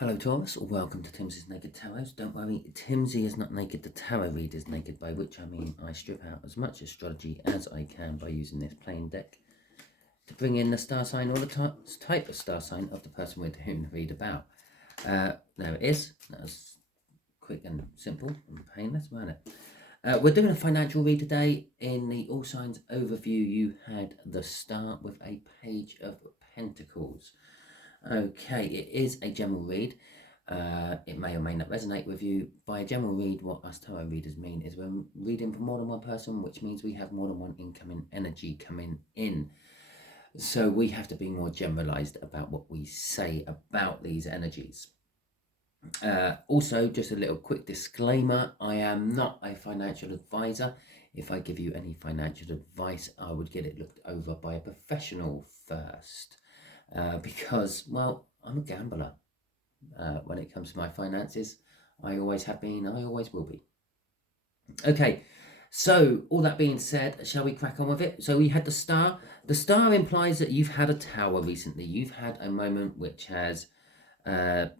Hello Taurus, welcome to Timsy's Naked Tarot. Don't worry, Timsy is not naked, the tarot read is naked, by which I mean I strip out as much astrology as I can by using this plain deck to bring in the star sign or the type of star sign of the person with whom to read about. There it is. That was quick and simple and painless, wasn't it? We're doing a financial read today. In the All Signs overview, you had the star with a page of pentacles. Okay, it is a general read. It may or may not resonate with you. By a general read, what us tarot readers mean is we're reading for more than one person, which means we have more than one incoming energy coming in. So we have to be more generalized about what we say about these energies. Also, just a little quick disclaimer, I am not a financial advisor. If I give you any financial advice, I would get it looked over by a professional first. Because, well, I'm a gambler when it comes to my finances. I always have been, I always will be. Okay, so all that being said, shall we crack on with it? So we had the star. The star implies that you've had a tower recently. You've had a moment which has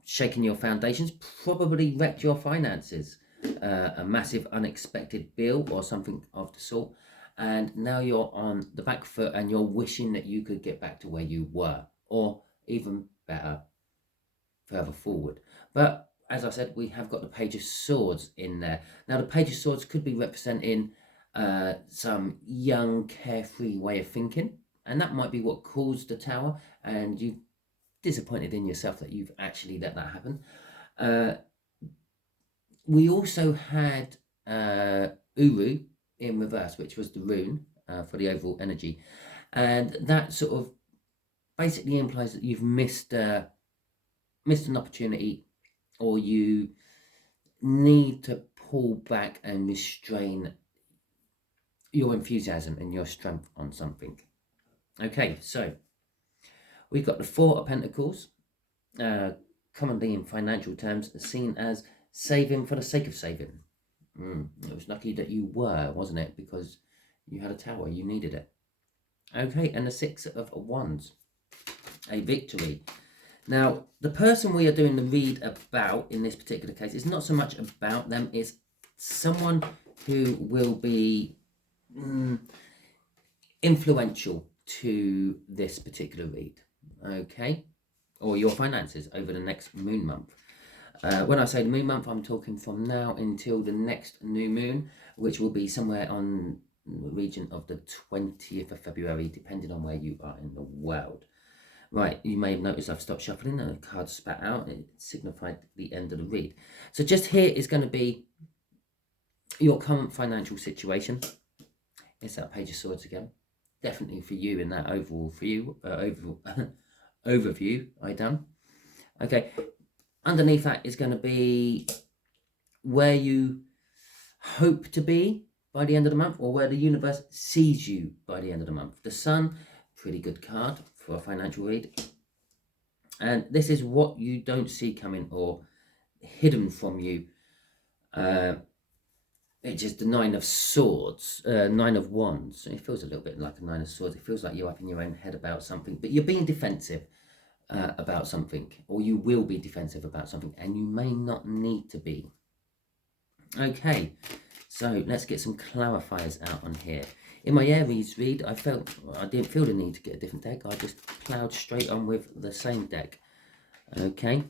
shaken your foundations, probably wrecked your finances, a massive unexpected bill or something of the sort. And now you're on the back foot and you're wishing that you could get back to where you were, or even better, further forward. But as I said, we have got the Page of Swords in there. Now, the Page of Swords could be representing some young, carefree way of thinking, and that might be what caused the tower, and you're disappointed in yourself that you've actually let that happen. We also had Uru in reverse, which was the rune for the overall energy, and that sort of basically implies that you've missed an opportunity, or you need to pull back and restrain your enthusiasm and your strength on something. Okay, so we've got the Four of Pentacles, commonly in financial terms seen as saving for the sake of saving. It was lucky that you were, wasn't it? Because you had a tower, you needed it. Okay, and the Six of Wands, a victory. Now, the person we are doing the read about in this particular case is not so much about them, it's someone who will be influential to this particular read, okay? Or your finances over the next moon month. When I say the moon month, I'm talking from now until the next new moon, which will be somewhere on the region of the 20th of February, depending on where you are in the world. Right, you may have noticed I've stopped shuffling and the cards spat out. It signified the end of the read. So just here is going to be your current financial situation. It's that Page of Swords again. Definitely for you in that overall overview I done. Okay, underneath that is going to be where you hope to be by the end of the month, or where the universe sees you by the end of the month. The Sun, pretty good card for a financial read. And this is what you don't see coming or hidden from you. It's just the Nine of Swords, Nine of Wands. It feels a little bit like a Nine of Swords. It feels like you're up in your own head about something, but you're being defensive about something, or you will be defensive about something, and you may not need to be. Okay, so let's get some clarifiers out on here. In my Aries read, I didn't feel the need to get a different deck. I just ploughed straight on with the same deck. Okay,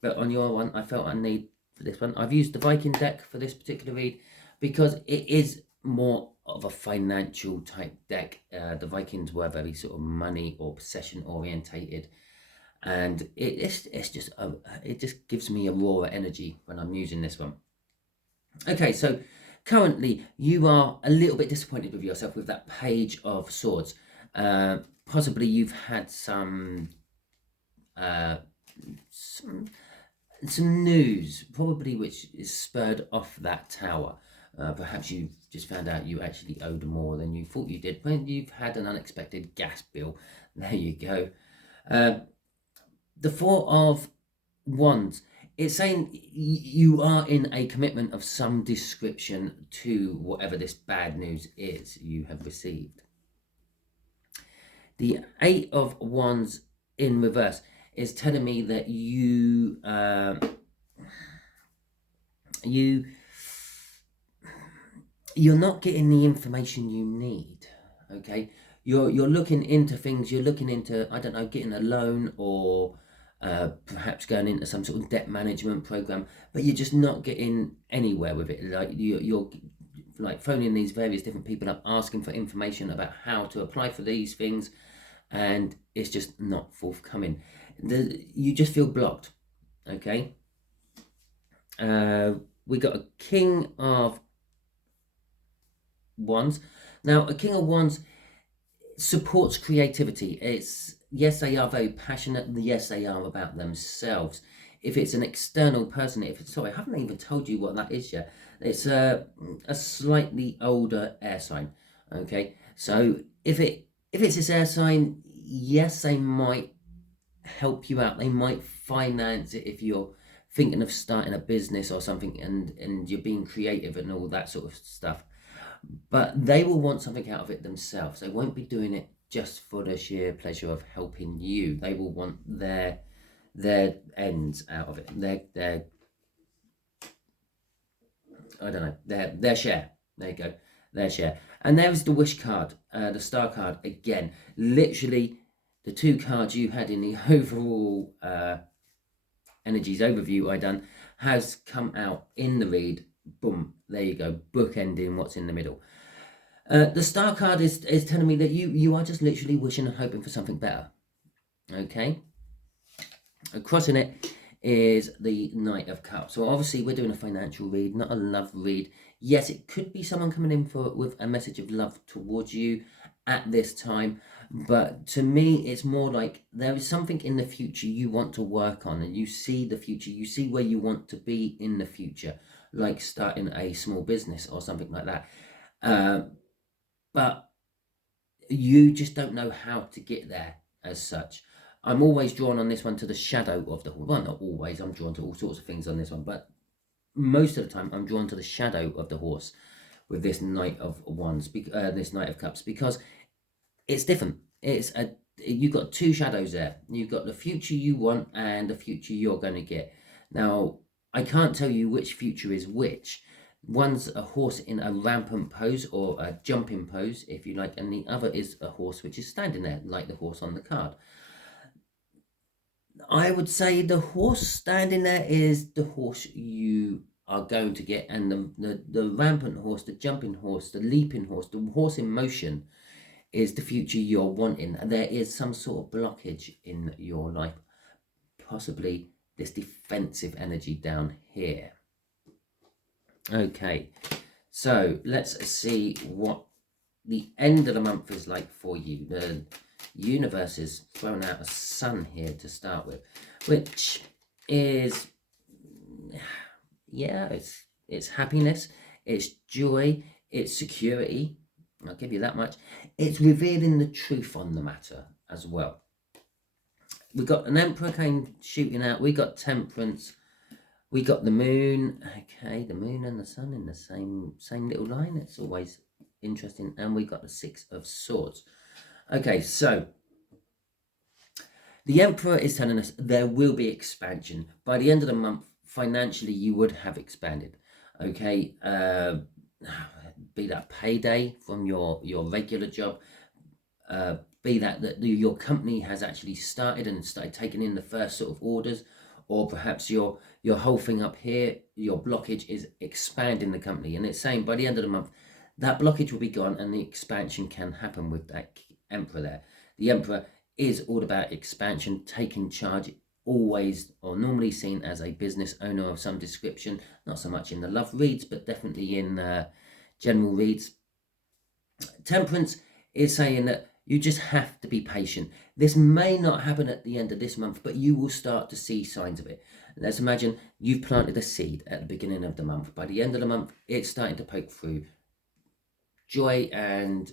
but on your one, I felt I need for this one. I've used the Viking deck for this particular read because it is more of a financial type deck. The Vikings were very sort of money or possession orientated, and it just gives me a rawer energy when I'm using this one. Okay, so currently you are a little bit disappointed with yourself with that Page of Swords. Possibly you've had some news, probably, which is spurred off that tower. Perhaps you've just found out you actually owed more than you thought you did when you've had an unexpected gas bill. There you go. The Four of Wands, it's saying you are in a commitment of some description to whatever this bad news is you have received. The Eight of Wands in reverse, is telling me that you're not getting the information you need. Okay, you're looking into things. You're looking into, I don't know, getting a loan, or perhaps going into some sort of debt management program, but you're just not getting anywhere with it. Like you're like phoning these various different people up, asking for information about how to apply for these things, and it's just not forthcoming. You just feel blocked. Okay, we got a King of Wands. Now, a King of Wands supports creativity. It's, yes, they are very passionate. Yes, they are about themselves. If it's an external person, sorry, I haven't even told you what that is yet. It's a slightly older air sign. Okay, so if it's this air sign, yes, they might help you out. They might finance it if you're thinking of starting a business or something, and you're being creative and all that sort of stuff. But they will want something out of it themselves. They won't be doing it just for the sheer pleasure of helping you. They will want their ends out of it. Their I don't know, their share. There you go, their share. And there is the wish card, the star card again. Literally, the two cards you had in the overall energies overview I done has come out in the read. Boom, there you go, bookending what's in the middle. The star card is telling me that you are just literally wishing and hoping for something better. Okay, crossing it is the Knight of Cups. So obviously we're doing a financial read, not a love read. Yes, it could be someone coming in with a message of love towards you at this time, but to me it's more like there is something in the future you want to work on, and you see the future, you see where you want to be in the future, like starting a small business or something like that, but you just don't know how to get there as such. I'm always drawn on this one to the shadow of the horse. Well, not always, I'm drawn to all sorts of things on this one, but most of the time I'm drawn to the shadow of the horse with this Knight of Wands, this Knight of Cups, because it's different. You've got two shadows there. You've got the future you want and the future you're going to get. Now, I can't tell you which future is which. One's a horse in a rampant pose, or a jumping pose, if you like, and the other is a horse which is standing there, like the horse on the card. I would say the horse standing there is the horse you are going to get, and the rampant horse, the jumping horse, the leaping horse, the horse in motion is the future you're wanting. And there is some sort of blockage in your life, possibly this defensive energy down here. Okay, so let's see what the end of the month is like for you. The universe is throwing out a sun here to start with, which is, yeah, it's happiness, it's joy, it's security. I'll give you that much. It's revealing the truth on the matter as well. We got an Emperor came shooting out. We got Temperance. We got the Moon. Okay, the Moon and the Sun in the same little line. It's always interesting. And we got the Six of Swords. Okay, so the Emperor is telling us there will be expansion. By the end of the month, financially, you would have expanded. Okay, be that payday from your regular job, be that your company has actually started and started taking in the first sort of orders, or perhaps your whole thing up here, your blockage is expanding the company, and it's saying by the end of the month that blockage will be gone and the expansion can happen with that Emperor there. The Emperor is all about expansion, taking charge, always or normally seen as a business owner of some description, not so much in the love reads, but definitely in general reads. Temperance is saying that you just have to be patient. This may not happen at the end of this month, but you will start to see signs of it. Let's imagine you've planted a seed at the beginning of the month. By the end of the month, it's starting to poke through. Joy and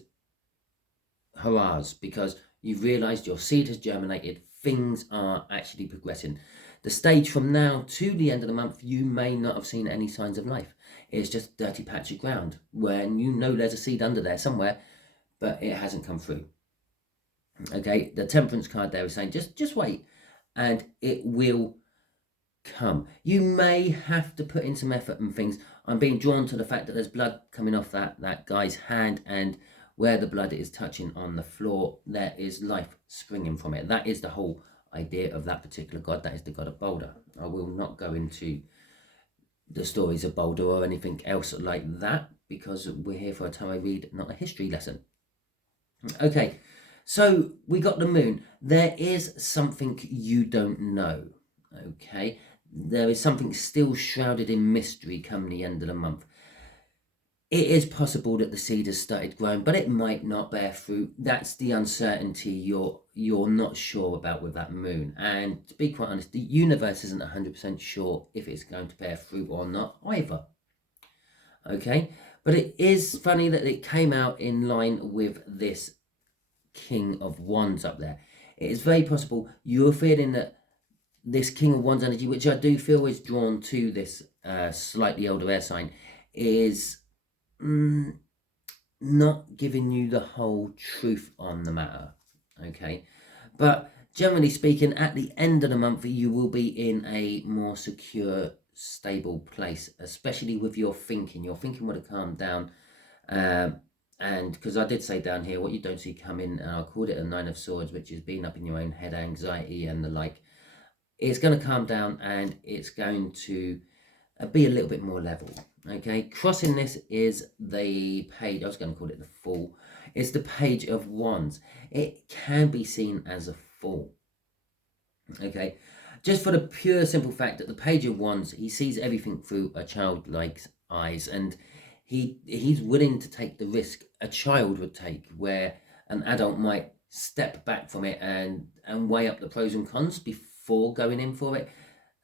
hurrahs, because you've realised your seed has germinated. Things are actually progressing. The stage from now to the end of the month, you may not have seen any signs of life. It's just a dirty patch of ground when you know there's a seed under there somewhere, but it hasn't come through. Okay, the Temperance card there is saying just wait. and it will come. You may have to put in some effort and things. I'm being drawn to the fact that there's blood coming off that guy's hand, and where the blood is touching on the floor, there is life springing from it. That is the whole idea of that particular god. That is the god of Boulder. I will not go into the stories of Boulder or anything else like that, because we're here for a tarot read, not a history lesson. Okay, so we got the moon. There is something you don't know. Okay, there is something still shrouded in mystery come the end of the month. It is possible that the seed has started growing, but it might not bear fruit. That's the uncertainty you're not sure about with that moon. And to be quite honest, the universe isn't 100% sure if it's going to bear fruit or not either. Okay, but it is funny that it came out in line with this King of Wands up there. It is very possible you're feeling that this King of Wands energy, which I do feel is drawn to this slightly older air sign, is not giving you the whole truth on the matter. Okay, but generally speaking, at the end of the month, you will be in a more secure, stable place, especially with your thinking. Your thinking would have calmed down. And because I did say down here, what you don't see coming, and I called it a 9 of Swords, which is being up in your own head, anxiety and the like, it's going to calm down, and it's going to be a little bit more level. Okay, crossing this is the page, I was going to call it the Fool. It's the Page of Wands. It can be seen as a fool. Okay, just for the pure simple fact that the Page of Wands, he sees everything through a childlike eyes, and he's willing to take the risk a child would take, where an adult might step back from it and weigh up the pros and cons before going in for it.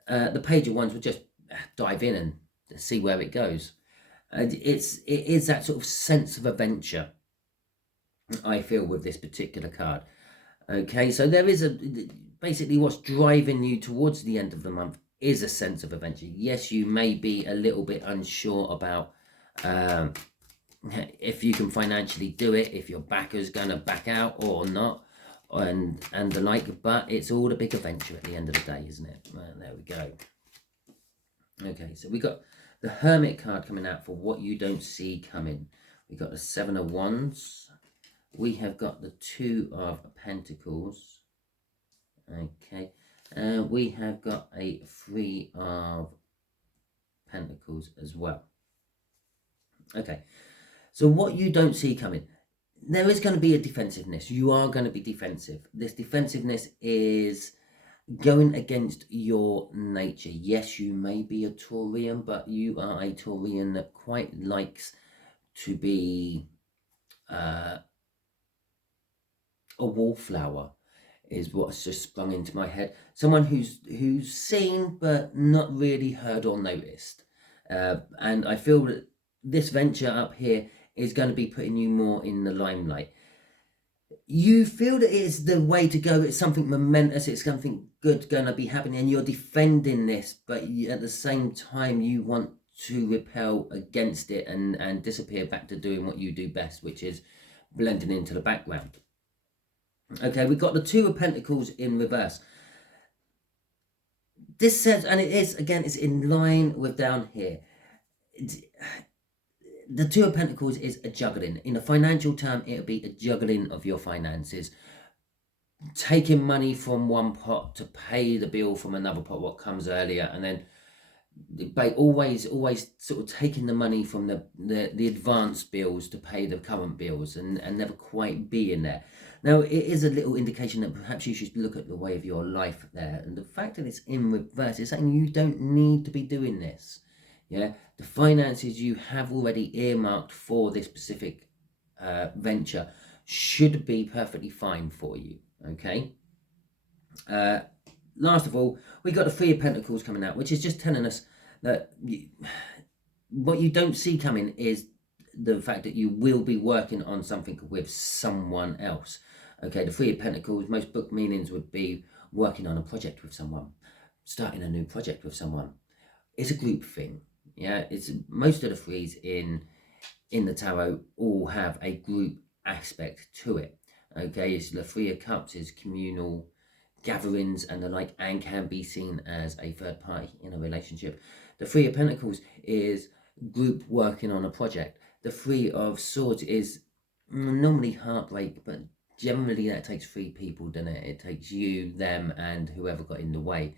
The Page of Wands would just dive in and see where it goes. And it is that sort of sense of adventure, I feel, with this particular card. Okay, so there is basically what's driving you towards the end of the month is a sense of adventure. Yes, you may be a little bit unsure about if you can financially do it, if your backer's gonna back out or not, and the like, but it's all a big adventure at the end of the day, isn't it? There we go. Okay, so we got the Hermit card coming out for what you don't see coming. We got the 7 of Wands. We have got the 2 of Pentacles. Okay, we have got a 3 of Pentacles as well. Okay, so what you don't see coming, there is going to be a defensiveness. You are going to be defensive. This defensiveness is going against your nature. Yes, you may be a Taurian, but you are a Taurian that quite likes to be a wallflower, is what's just sprung into my head. Someone who's seen but not really heard or noticed. And I feel that this venture up here is going to be putting you more in the limelight. You feel that it's the way to go, it's something momentous, it's something good going to be happening, and you're defending this, but at the same time you want to repel against it and disappear back to doing what you do best, which is blending into the background. Okay, we've got the 2 of Pentacles in reverse. This says, and it is, again, it's in line with down here. The 2 of Pentacles is a juggling. In a financial term, it'll be a juggling of your finances. Taking money from one pot to pay the bill from another pot, what comes earlier, and then always sort of taking the money from the advanced bills to pay the current bills, and never quite being there. Now, it is a little indication that perhaps you should look at the way of your life there, and the fact that it's in reverse is saying you don't need to be doing this. Yeah, the finances you have already earmarked for this specific venture should be perfectly fine for you. Okay. Last of all, we got the 3 of Pentacles coming out, which is just telling us that what you don't see coming is the fact that you will be working on something with someone else. Okay, the 3 of Pentacles, most book meanings would be working on a project with someone, starting a new project with someone. It's a group thing. Yeah, it's most of the 3s in the tarot all have a group aspect to it. Okay, it's the 3 of Cups is communal gatherings and the like, and can be seen as a third party in a relationship. The Three of Pentacles is group working on a project. The Three of Swords is normally heartbreak, but generally that takes 3 people, doesn't it? It takes you, them, and whoever got in the way.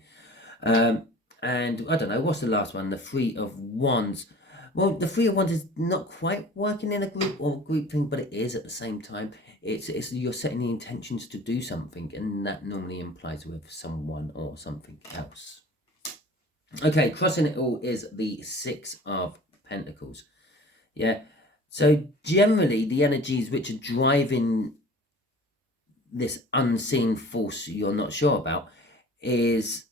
And I don't know, what's the last one? The Three of Wands. Well, the Three of Wands is not quite working in a group or group thing, but it is at the same time. It's you're setting the intentions to do something, and that normally implies with someone or something else. Okay, crossing it all is the Six of Pentacles. Yeah, so generally the energies which are driving this unseen force you're not sure about is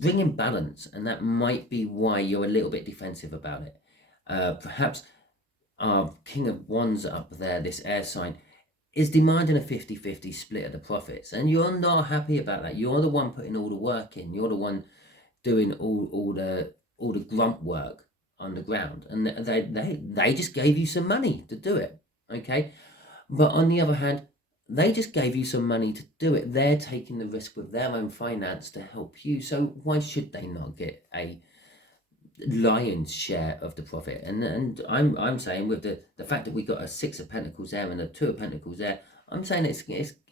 bringing balance, and that might be why you're a little bit defensive about it. Perhaps our King of Wands up there, this air sign, is demanding a 50-50 split of the profits, and you're not happy about that. You're the one putting all the work in. You're the one doing all the grunt work on the ground, and they just gave you some money to do it. Okay, but on the other hand, they just gave you some money to do it. They're taking the risk with their own finance to help you. So why should they not get a lion's share of the profit? And I'm saying, with the fact that we got a Six of Pentacles there and a Two of Pentacles there, I'm saying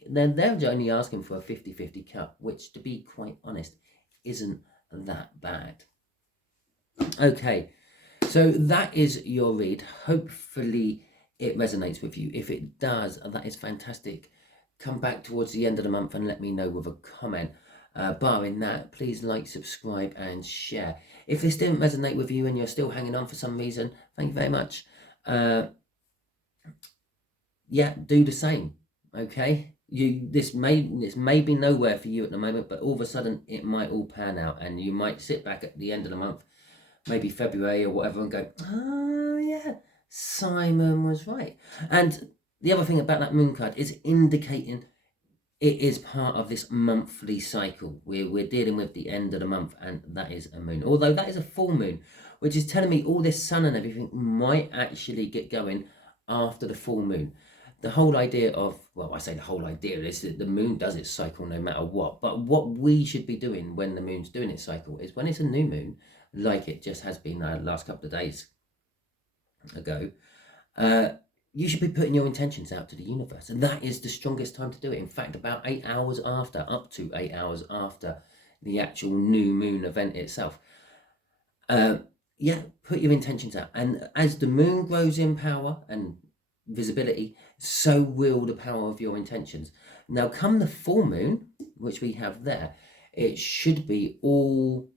they're only asking for a 50-50 cut, which, to be quite honest, isn't that bad. Okay, so that is your read. Hopefully it resonates with you. If it does, that is fantastic. Come back towards the end of the month and let me know with a comment. Barring that, please like, subscribe and share. If this didn't resonate with you and you're still hanging on for some reason, thank you very much. Yeah, do the same. Okay, this may be nowhere for you at the moment, but all of a sudden it might all pan out, and you might sit back at the end of the month, maybe February or whatever, and go, oh yeah, Simon was right. And the other thing about that moon card is indicating it is part of this monthly cycle. We're dealing with the end of the month, and that is a moon. Although that is a full moon, which is telling me all this sun and everything might actually get going after the full moon. The whole idea of, well, I say the whole idea is that the moon does its cycle no matter what. But what we should be doing when the moon's doing its cycle is, when it's a new moon, like it just has been the last couple of days ago, you should be putting your intentions out to the universe, and that is the strongest time to do it. In fact, about 8 hours after, up to 8 hours after the actual new moon event itself. Yeah, put your intentions out, and as the moon grows in power and visibility, so will the power of your intentions. Now, come the full moon, which we have there, it should be all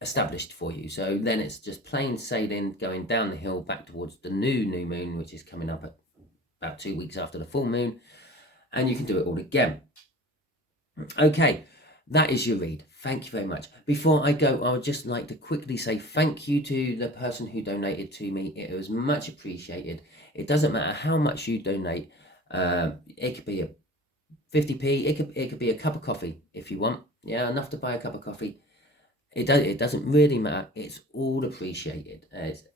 established for you. So then it's just plain sailing, going down the hill back towards the new moon, which is coming up at about 2 weeks after the full moon, and you can do it all again. Okay, that is your read. Thank you very much. Before I go, I would just like to quickly say thank you to the person who donated to me. It was much appreciated. It doesn't matter how much you donate. It could be a 50p, it could be a cup of coffee if you want. Yeah, enough to buy a cup of coffee. It doesn't really matter. It's all appreciated.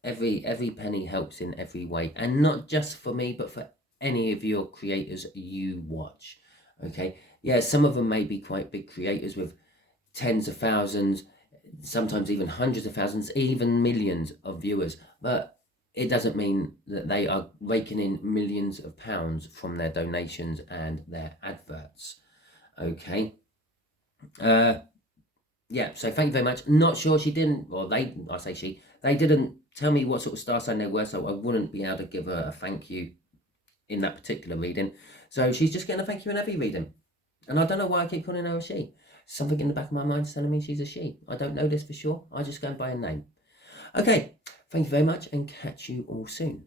Every penny helps in every way, and not just for me, but for any of your creators you watch. Okay, yeah, some of them may be quite big creators with tens of thousands, sometimes even hundreds of thousands, even millions of viewers, but it doesn't mean that they are raking in millions of pounds from their donations and their adverts. Okay. Yeah, so thank you very much. Not sure she didn't, or they didn't tell me what sort of star sign they were, so I wouldn't be able to give her a thank you in that particular reading. So she's just getting a thank you in every reading. And I don't know why I keep calling her a she. Something in the back of my mind is telling me she's a she. I don't know this for sure. I just go by a name. Okay, thank you very much, and catch you all soon.